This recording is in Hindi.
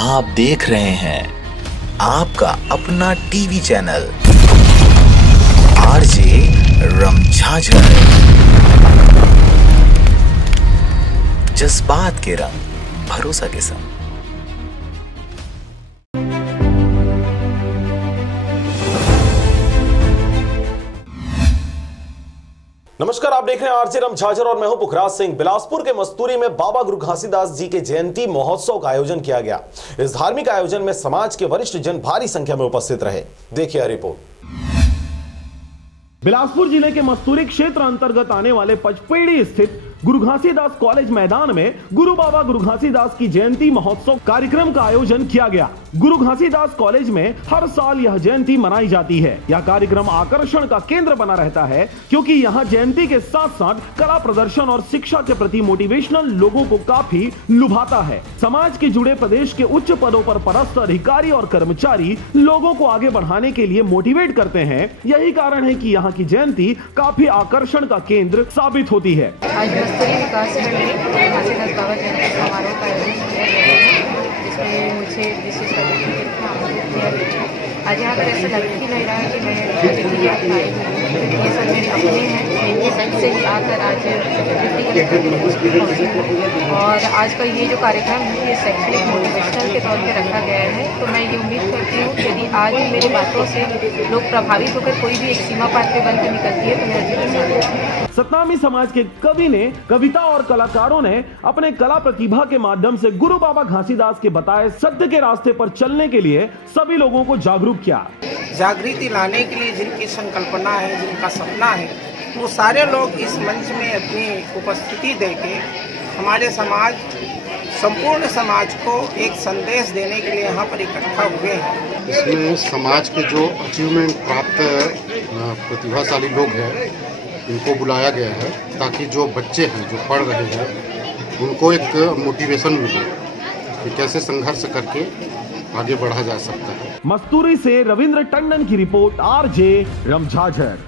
आप देख रहे हैं आपका अपना टीवी चैनल आरजे रमझाझर। जज्बात के रंग, भरोसा के संग। नमस्कार, आप देख रहे हैं आरजे रमझाझर और मैं हूं पुखराज सिंह। बिलासपुर के मस्तूरी में बाबा गुरु घासीदास जी के जयंती महोत्सव का आयोजन किया गया। इस धार्मिक आयोजन में समाज के वरिष्ठ जन भारी संख्या में उपस्थित रहे। देखिए रिपोर्ट। बिलासपुर जिले के मस्तूरी क्षेत्र अंतर्गत आने वाले पचपेड़ी स्थित गुरु घासीदास कॉलेज मैदान में गुरु बाबा गुरु घासीदास की जयंती महोत्सव कार्यक्रम का आयोजन किया गया। गुरु घासीदास कॉलेज में हर साल यह जयंती मनाई जाती है। यह कार्यक्रम आकर्षण का केंद्र बना रहता है क्योंकि यहाँ जयंती के साथ साथ कला प्रदर्शन और शिक्षा के प्रति मोटिवेशनल लोगों को काफी लुभाता है। समाज के जुड़े प्रदेश के उच्च पदों पर पदस्थ अधिकारी और कर्मचारी लोगों को आगे बढ़ाने के लिए मोटिवेट करते हैं। यही कारण है कि यहाँ की जयंती काफी आकर्षण का केंद्र साबित होती है। मस्तूरी विकासखंड में घासीदास बाबा जयंती समारोह का आयोजन किया गया है, जिसमें मुझे विशेष अतिथि के रूप में आमंत्रित किया गया है। आज यहाँ पर ऐसा लग ही नहीं रहा है कि मैं अतिथि के रूप में आई हूँ। ये सब मेरे अपने हैं, इनके साइड से ही आकर आज और आज का ये जो कार्यक्रम है ये शैक्षणिक मोटिवेशनल के तौर पर रखा गया है। तो मैं ये उम्मीद करती हूँ कि यदि आज मेरी बातों से लोग प्रभावित होकर कोई भी एक सीमा पार पे बनकर निकलती है तो मैं अधिक सतनामी समाज के कवि ने, कविता और कलाकारों ने अपने कला प्रतिभा के माध्यम से गुरु बाबा घासीदास के बताए सत्य के रास्ते पर चलने के लिए सभी लोगों को जागरूक किया। जागृति लाने के लिए जिनकी संकल्पना है, जिनका सपना है, वो सारे लोग इस मंच में अपनी उपस्थिति देके हमारे समाज, संपूर्ण समाज को एक संदेश देने के लिए यहाँ पर इकट्ठा हुए हैं। इसमें समाज के जो अचीवमेंट प्राप्त प्रतिभाशाली लोग हैं उनको बुलाया गया है ताकि जो बच्चे हैं जो पढ़ रहे हैं उनको एक मोटिवेशन मिले कि कैसे संघर्ष करके आगे बढ़ा जा सकता है। मस्तूरी से रविंद्र टंडन की रिपोर्ट, आरजे रमझाझर।